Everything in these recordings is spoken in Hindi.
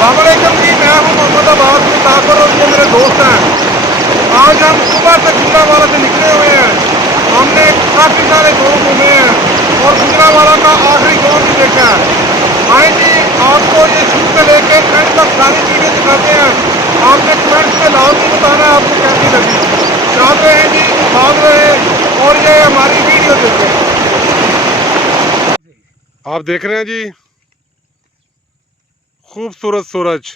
वालेकुम जी, मैं हूँ मोहम्मद आबाद में ताकर और ये मेरे दोस्त हैं। आज हम सुबह से गुजरावाला से निकले हुए हैं। हमने काफ़ी सारे गाँव घूमे हैं और गुजरावाला का आखिरी गाँव भी देखा है। आए जी, आपको ये शुरू से लेके एंड तक सारी चीज़ें दिखाते हैं। आपने कमेंट्स में लाजमी बताना है आपको कैसी लगी। चाहते हैं जी, भाग रहे और ये हमारी वीडियो देखें। आप देख रहे हैं जी खूबसूरत सूरज,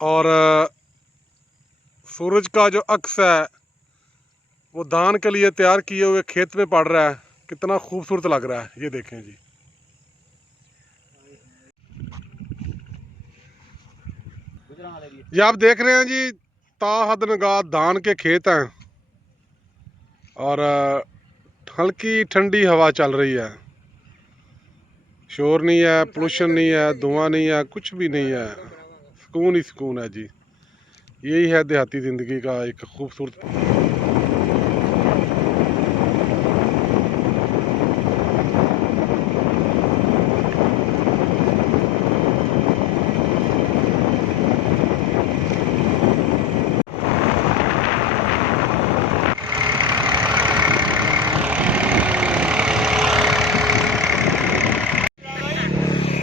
और सूरज का जो अक्स है वो धान के लिए तैयार किए हुए खेत में पड़ रहा है। कितना खूबसूरत लग रहा है, ये देखें जी। ये आप देख रहे हैं जी, ताहद नगाह धान के खेत हैं और हल्की ठंडी हवा चल रही है। शोर नहीं है, पोल्यूशन नहीं है, धुआं नहीं है, कुछ भी नहीं है। सुकून ही सुकून है जी। यही है देहाती ज़िंदगी का एक खूबसूरत।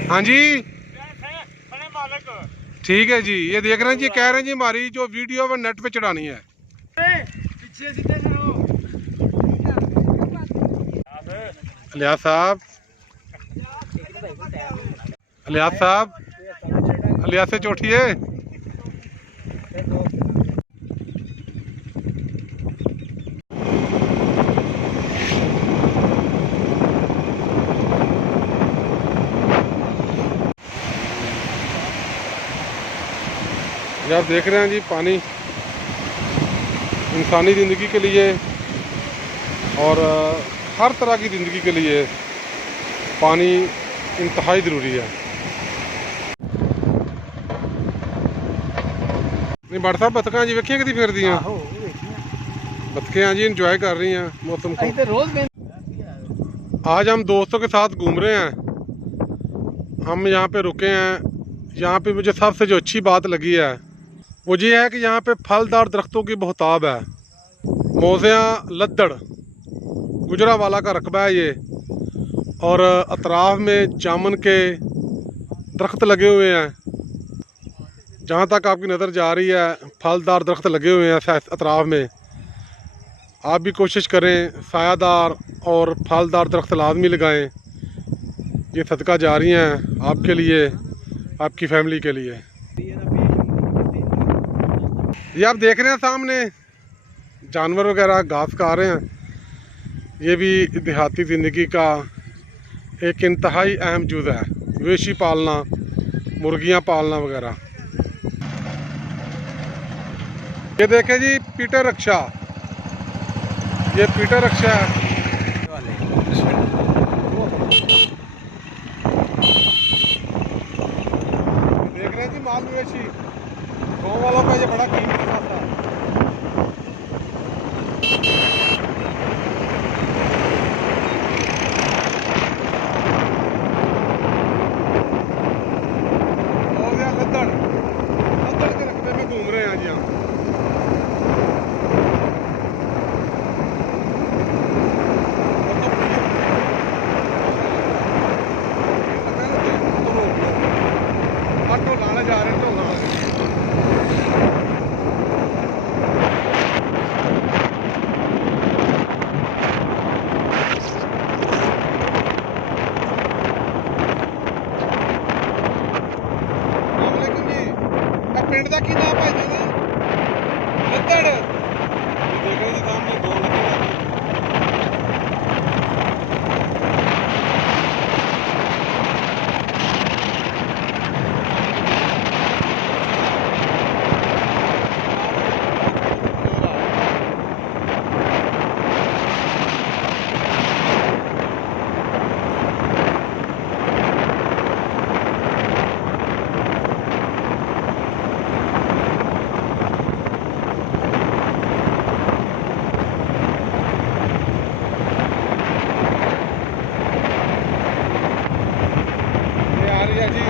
हाँ जी, ठीक है जी। ये देख रहे हैं जी, कह रहे हैं जी हमारी जो वीडियो वो नेट पे चढ़ानी है। अलियास साहब, अलियास साहब, अलियास से चौथिए। ये आप देख रहे हैं जी, पानी इंसानी ज़िंदगी के लिए और हर तरह की ज़िंदगी के लिए पानी इंतहाई ज़रूरी है। नहीं बट साहब, बतखें जी वेखियां कितनी फिर दियां बतखें जी इंजॉय कर रही हैं मौसम को। आज हम दोस्तों के साथ घूम रहे हैं। हम यहाँ पे रुके हैं। यहाँ पे मुझे सबसे जो अच्छी बात लगी है वो ये है कि यहाँ पे फलदार दरख्तों की बहुताब है। मोज़िया लद्दड़ गुजरावाला का रकबा है ये, और अतराफ़ में जामुन के दरख्त लगे हुए हैं। जहाँ तक आपकी नज़र जा रही है फलदार दरख्त लगे हुए हैं अतराफ़ में। आप भी कोशिश करें सायादार और फलदार दरख्त लाजमी लगाएं। ये सदका जारी हैं आपके लिए, आपकी फैमिली के लिए। ये आप देख रहे हैं सामने जानवर वगैरह घास खा रहे हैं। ये भी देहाती ज़िंदगी का एक इंतहाई अहम जुज़ है, मवेशी पालना, मुर्गियां पालना वगैरह। ये देखें जी, पीटर रक्षा, ये पीटर रक्षा है। देख रहे हैं जी माल मवेशी, गाँव वालों का ये बड़ा कीमती फैसला है। और यार लद्दड़ लद्दड़ के रकबे में घूम रहे हैं जी हम। ढोलाने जा रहे हैं, ढोलाने। वालेकुम जी, पिंड का की नाम है जी लद्दड़। ये देख रहे जी सामने दो लगे हैं। ये आ रही है जी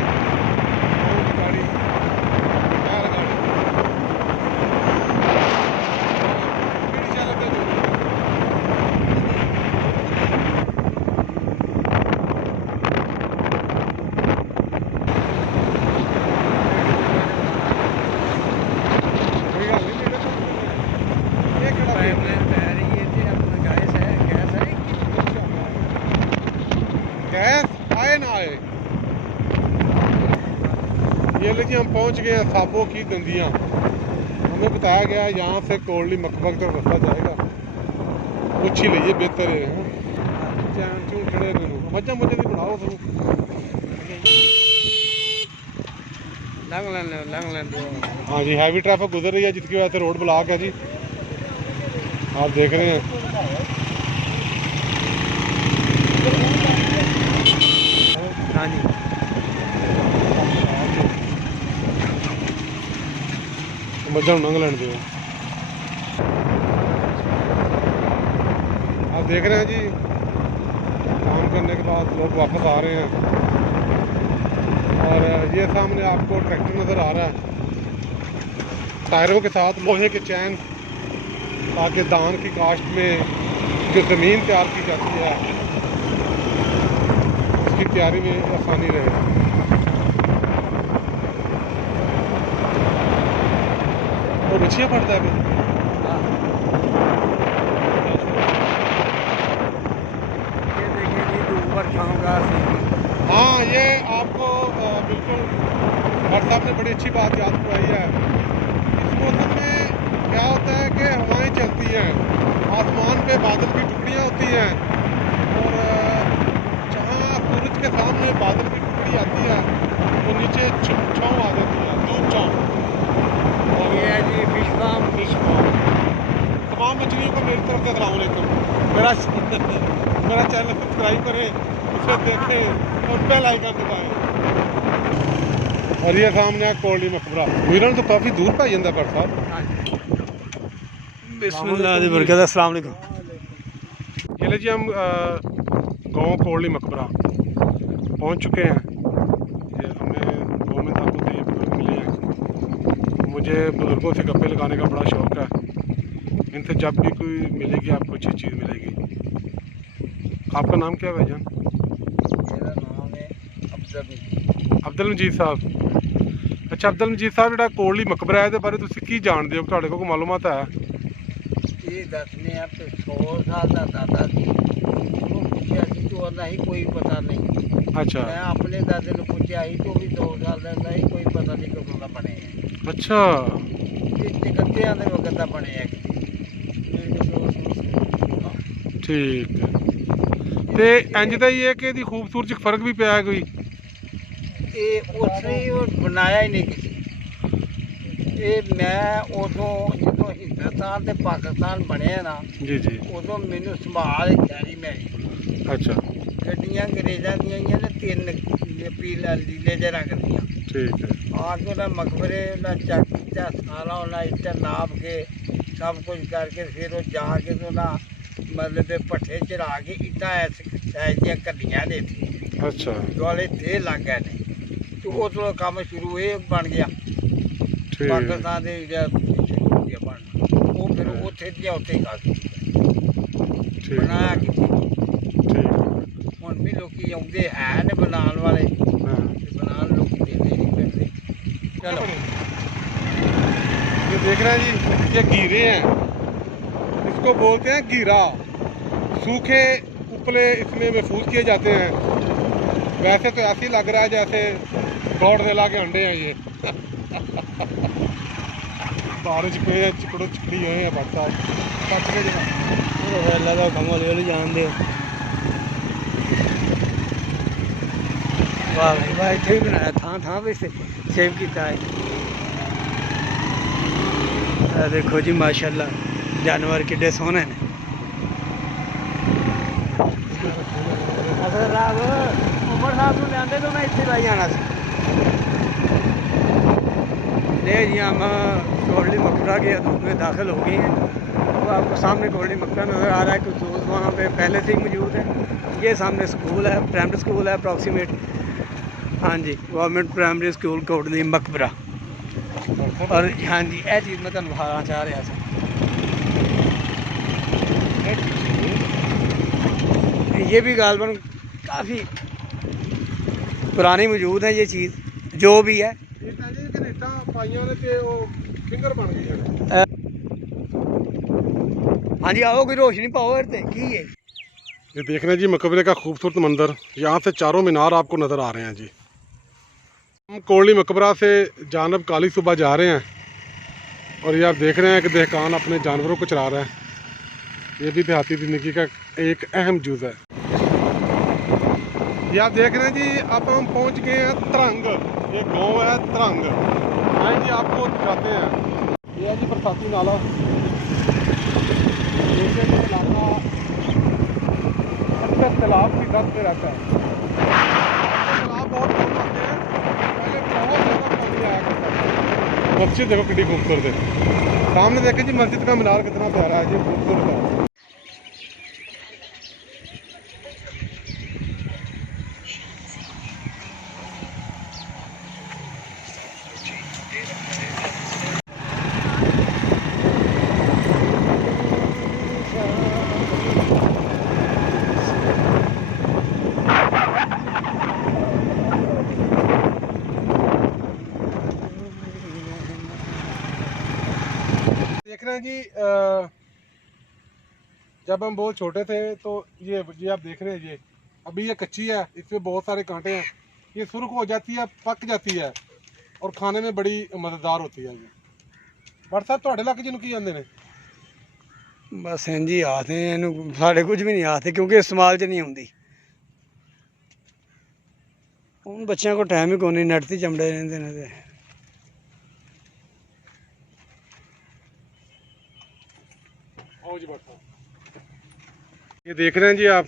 ये लेकिन हम पहुंच गए हैं साबो की गंदियाँ। हमें बताया गया है यहाँ से कोल्डी मकबरा तक रास्ता जाएगा। पूछी लीजिए बेहतर है। खड़े मजा मुझे नहीं बनाओ तुम हाँ जी, हैवी ट्रैफिक गुजर रही है जिसकी वजह से रोड ब्लॉक है जी। आप देख रहे हैं। हाँ जी, मजा नंग लैन दो। आप देख रहे हैं जी, काम करने के बाद लोग वापस आ रहे हैं और ये सामने आपको ट्रैक्टर नज़र आ रहा है टायरों के साथ लोहे के चैन, ताकि धान की काश्त में जो ज़मीन तैयार की जाती है उसकी तैयारी में आसानी रहे। वो बच्चियाँ पड़ता है हाँ, ये आपको बिल्कुल डॉक्टर साहब ने बड़ी अच्छी बात याद करवाई है। इस मौसम में क्या होता है कि हवाएं चलती हैं, आसमान पे बादल की टुकड़ियाँ होती हैं और जहाँ सूरज के सामने बादल की टुकड़ी आती है तो नीचे छाँव आ जाती है, धूप छाँव। और ये है जी फिश फार्म। तमाम मछलियों को मेरी तरफ से अस्सलाम वालेकुम। मेरा चैनल सब्सक्राइब करें, उसे देखें और बेल आइकन दबाएं। और ये सामने कोल्डी मकबरा वीरन तो काफ़ी दूर पे जाता पर साहब। बिस्मिल्लाह दी बरकत। अस्सलाम वालेकुम। ये ले जी, हम गाँव कोल्डी मकबरा पहुंच चुके हैं। ये हमें गाँव में आपको ये बुजुर्ग मिले हैं। मुझे बुजुर्गों से गप्पे लगाने का बड़ा शौक़ है। इनसे जब भी कोई मिलेगी आपको अच्छी चीज़ मिलेगी। आपका नाम क्या है भाईजान? मेरा नाम है अब्दुल मजीद साहब। अच्छा अब्दुल मजीद साहब, जो कोल्डी मकबरा है बारे तुम की जानते हो, तुहाडे कोल मालूमात है? ये दसने आप 100 साल का दादा सी, पूछा सी तो ही कोई पता नहीं। अच्छा, मैं अपने दादे ने पूछा ही तो भी 100 साल का ही कोई पता नहीं कदों का बने है। अच्छा, ये गद्दियां दे वक्त का बने है। ठीक है। ते इंज दा ही है कि इहदी खूबसूरती फर्क भी पिया है कोई? ये उसने बनाया ही नहीं किसी। ये मैं उदों जो हिंदुस्तान ते पाकिस्तान बने ना जी जी, उदों मैनू संभाल खैरी मेरी। अच्छा गड्डियां अंग्रेज़ां दियां ही ने 3 पीला लीले जे रंग दियां। ठीक है। आके उन्हें मकबरे उन्हें चेक किया, सारा उन्हें इट्टा नाप के सब कुछ करके फिर वो जाके तो ना मतलब भट्ठे चढ़ा के इट्टा ऐसे साइज दियां कलियां ने थी। अच्छा, दुआले थे लग गए ने तो उस काम शुरू ये बन गया। ठीक पाकिस्तान दे शुरू हो गया बनना। वो फिर उत्थे दियां उत्थे ही काफी ठीक बनाया कि ठीक हुण भी लोकी आउंदे है ने बनाने वाले, हाँ। बनाने लोकी देते नहीं पैसे। चलो ये देख रहे हैं जी, ये गीरे हैं, इसको बोलते हैं गीरा। सूखे उपले इसमें महफूज किए जाते हैं। वैसे तो ऐसे ही लग रहा है जैसे गौड़रेला के अंडे हैं ये। बारिश पे चिकड़ो चिकड़ी हुए हैं पड़ता है। लगा कमल वाली जान दे। वाह भाई वाह, इत्थे भी बनाया थां पे सेव किया है। देखो जी माशाल्लाह जानवर किड्डे सोहने ने। अगर राव उमर साहब को लिया तो मैं इतने लाई आना सी। ले जी हम कोल्डी मकबरा के हदूद में दाखिल हो गए हैं। वो आपको सामने कोल्डी मकबरा नज़र आ रहा है। कुछ दोस्त वहाँ पे पहले से ही मौजूद है। ये सामने स्कूल है, प्राइमरी स्कूल है अप्रॉक्सीमेट। हाँ जी, गवर्नमेंट प्राइमरी स्कूल कोटली मकबरा। और हाँ जी, यह चीज़ मैं तुम दिखाना चाह रहा था। ये भी गालबन काफ़ी पुरानी मौजूद है ये चीज़ जो भी है। हाँ जी, आओ कोई रोशनी पाओ इधर की है। ये देख रहे हैं जी मकबरे का खूबसूरत मंजर। यहाँ से चारों मीनार आपको नज़र आ रहे हैं जी। हम कोली मकबरा से जानब काली सूबा जा रहे हैं और ये आप देख रहे हैं कि दहकान अपने जानवरों को चला रहा है। ये भी देहाती ज़िंदगी का एक अहम जुज़ है। ये आप देख रहे हैं जी, अब हम पहुंच गए हैं तरंग। ये गांव है तरंग। आए जी आपको दिखाते हैं। ये है जी बरसाती नाला। तालाब की दस पे रहता है। तालाब बहुत कम आते हैं, पहले बहुत ज़्यादा पानी आया करता था। मस्जिद देखो कितनी खूबसूरत है। सामने देखें जी मस्जिद का मीनार कितना प्यारा है जी, खूबसूरत है। देख रहे हैं जी, जब हम बहुत छोटे थे तो ये आप देख रहे हैं, ये अभी ये कच्ची है, इसमें बहुत सारे कांटे हैं। ये सुर्ख हो जाती है, पक जाती है और खाने में बड़ी मज़ेदार होती है। ये बट साहब ਤੁਹਾਡੇ ਇਲਾਕੇ ਜਿਹਨੂੰ ਕੀ ਜਾਂਦੇ ਨੇ? बस इंज ही आखते हैं, साढ़े कुछ भी नहीं आखते क्योंकि इस्तेमाल च नहीं आती। उन बच्चों को टाइम ही कोई नहीं, नेट से चमड़े रहते हैं। ये देख रहे हैं जी आप,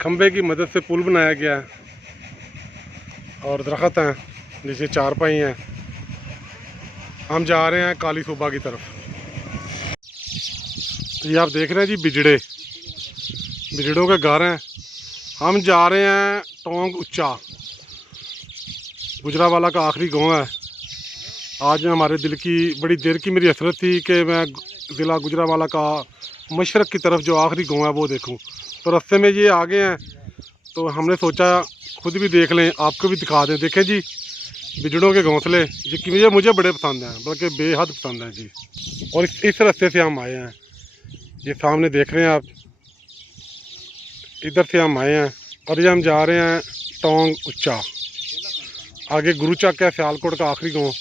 खंबे की मदद से पुल बनाया गया है और दरख्त हैं जिसे चारपाई हैं। हम जा रहे हैं काली सूबा की तरफ। ये आप देख रहे हैं जी बिजड़े, बिजड़ों के घर हैं। हम जा रहे हैं टोंग उच्चा, गुजरावाला का आखिरी गांव है। आज हमारे दिल की बड़ी देर की मेरी हसरत थी कि मैं ज़िला गुजरावाला का मशरक़ की तरफ जो आखिरी गांव है वो देखूं। तो रास्ते में ये आ गए हैं तो हमने सोचा खुद भी देख लें, आपको भी दिखा दें। देखें जी बिजड़ों के घोंसले, ये मुझे बड़े पसंद हैं, बल्कि बेहद पसंद हैं जी। और इस रास्ते से हम आए हैं। ये सामने देख रहे हैं आप, इधर से हम आए हैं और ये हम जा रहे हैं टोंग उच्चा। आगे गुरुचक है, सियालकोट का आखिरी गांव,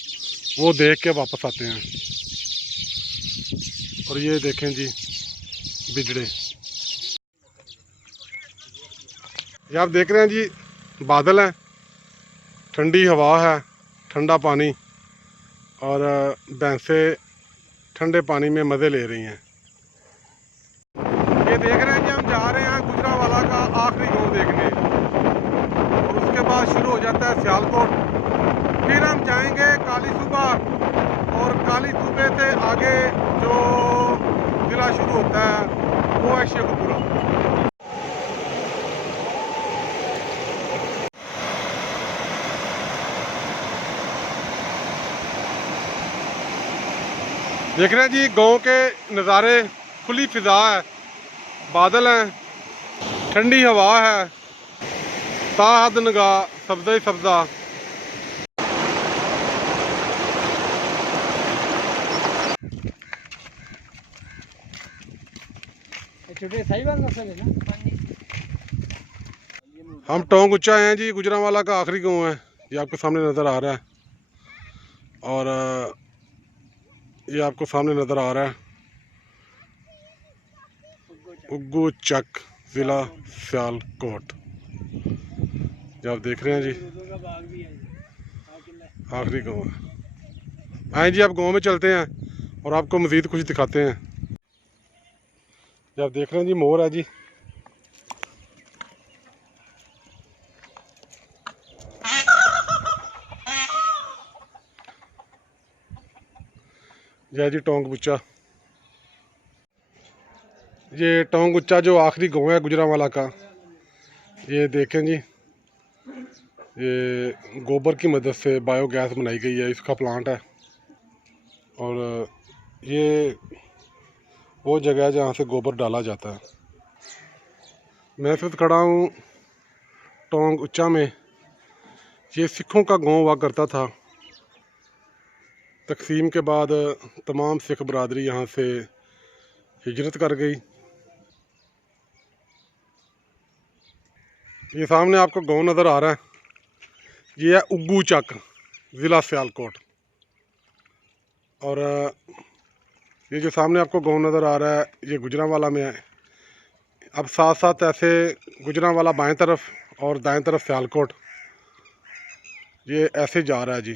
वो देख के वापस आते हैं। और ये देखें जी बिजड़े। ये आप देख रहे हैं जी बादल हैं, ठंडी हवा है, ठंडा पानी और भैंसें ठंडे पानी में मज़े ले रही हैं। ये देख रहे हैं कि हम जा रहे हैं गुजरावाला का आखिरी गांव देखने और उसके बाद शुरू हो जाता है सियालकोट। फिर हम जाएंगे काली सूबा और काली सूबे से आगे जो ज़िला शुरू होता है वो है शेखपुरा। देख रहे हैं जी गांव के नज़ारे, खुली फिजा है, बादल हैं, ठंडी हवा है, ताहद नगाह सब्ज़ा ही सब्ज़ा। हम टोंग उच्चा हैं जी, गुजरावाला का आखिरी गांव है। ये आपके सामने नज़र आ रहा है और ये आपको सामने नज़र आ रहा है उग्गू चक, ज़िला सियालकोट। ये आप देख रहे हैं जी आखिरी गांव है। आए जी आप गांव में चलते हैं और आपको मज़ीद कुछ दिखाते हैं। ये आप देख रहे हैं जी मोर है जी। यह जी टोंग उच्चा, ये टोंग उच्चा जो आखिरी गांव है गुजरावाला का। ये देखें जी, ये गोबर की मदद से बायोगैस बनाई गई है, इसका प्लांट है। और ये वो जगह है जहाँ से गोबर डाला जाता है। मैं इस वक्त खड़ा हूँ टोंग उच्चा में। ये सिखों का गांव हुआ करता था। तकसीम के बाद तमाम सिख बरादरी यहाँ से हिजरत कर गई। ये सामने आपको गांव नज़र आ रहा है। ये है उग्गू चक, ज़िला सियालकोट। और ये जो सामने आपको गांव नज़र आ रहा है ये गुजरांवाला में है। अब साथ साथ ऐसे गुजरांवाला बाएं तरफ और दाएं तरफ सियालकोट, ये ऐसे जा रहा है जी।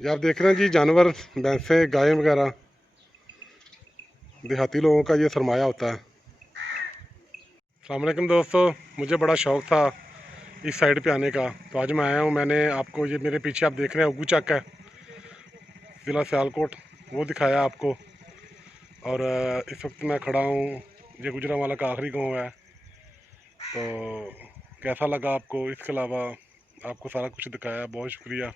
ये आप देख रहे हैं जी जानवर, भैंसें, गायें वगैरह, देहाती लोगों का ये सरमाया होता है। अस्सलाम वालेकुम दोस्तों, मुझे बड़ा शौक़ था इस साइड पे आने का, तो आज मैं आया हूँ। मैंने आपको ये मेरे पीछे आप देख रहे हैं उग्गू चक है, ज़िला सियालकोट, वो दिखाया आपको। और इस वक्त मैं खड़ा हूँ, ये गुजरांवाला का आखिरी गांव है। तो कैसा लगा आपको, इसके अलावा आपको सारा कुछ दिखाया, बहुत शुक्रिया।